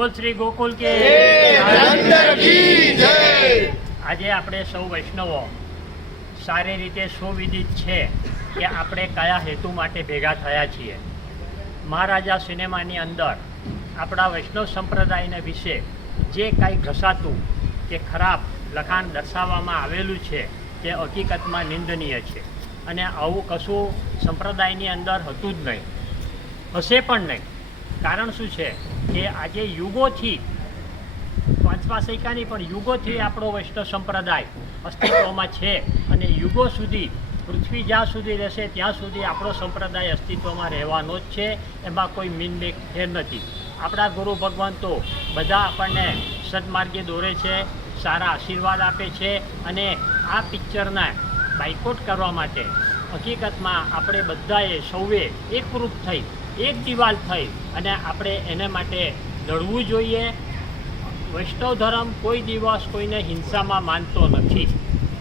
બોલ શ્રી ગોકુલ કે આજે આપણે સૌ વૈષ્ણવો સારી રીતે સુવિદિત છે કે આપણે કયા હેતુ માટે ભેગા થયા છીએ. મહારાજા સિનેમાની અંદર આપણા વૈષ્ણવ સંપ્રદાયને વિશે જે કાંઈ ઘસાતું કે ખરાબ લખાણ દર્શાવવામાં આવેલું છે તે હકીકતમાં નિંદનીય છે. અને આવું કશું સંપ્રદાયની અંદર હતું જ નહીં. હશે પણ નહીં. કારણ શું છે કે આજે યુગોથી પાંચમા સૈકાની પણ યુગોથી આપણો વૈષ્ણવ સંપ્રદાય અસ્તિત્વમાં છે અને યુગો સુધી, પૃથ્વી જ્યાં સુધી રહેશે ત્યાં સુધી આપણો સંપ્રદાય અસ્તિત્વમાં રહેવાનો જ છે, એમાં કોઈ મીનમેક ફેર નથી. આપણા ગુરુ ભગવંતો બધા આપણને સદમાર્ગે દોરે છે, સારા આશીર્વાદ આપે છે અને આ પિક્ચરના બાયકોટ કરવા માટે હકીકતમાં આપણે બધાએ સૌએ એકરૂપ થઈ, એક દિવાલ થઈ અને આપણે એને માટે લડવું જોઈએ. વૈષ્ણવ ધર્મ કોઈ દિવસ કોઈને હિંસામાં માનતો નથી.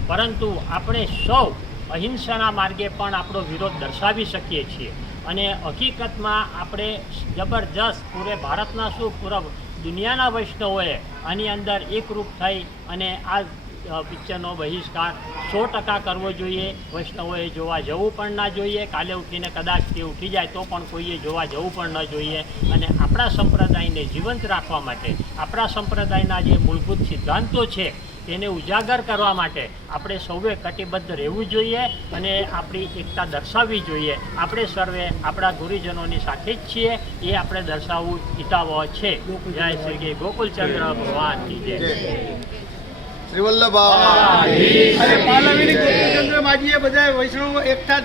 પરંતુ આપણે સૌ અહિંસાના માર્ગે પણ આપણો વિરોધ દર્શાવી શકીએ છીએ. અને હકીકતમાં આપણે જબરજસ્ત પૂરે ભારતના શું, પૂરા દુનિયાના વૈષ્ણવોએ આની અંદર એકરૂપ થઈ અને આ પિક્ચરનો બહિષ્કાર સો ટકા કરવો જોઈએ. વૈષ્ણવોએ જોવા જવું પણ ના જોઈએ. કાલે ઉઠીને કદાચ તે ઉઠી જાય તો પણ કોઈએ જોવા જવું પણ ન જોઈએ. અને આપણા સંપ્રદાયને જીવંત રાખવા માટે આપણા સંપ્રદાયના જે મૂળભૂત સિદ્ધાંતો છે તેને ઉજાગર કરવા માટે આપણે સૌએ કટિબદ્ધ રહેવું જોઈએ અને આપણી એકતા દર્શાવવી જોઈએ. આપણે સર્વે આપણા ગુરુજનોની સાથે જ છીએ. એ આપણે દર્શાવવું હિતાવહ છે. જય શ્રી ગોકુલચંદ્ર ભગવાન જય. શ્રી વલ્લભા અને પાલવીની ગોપીચંદ્ર માજીએ બધા વૈષ્ણવ એકઠા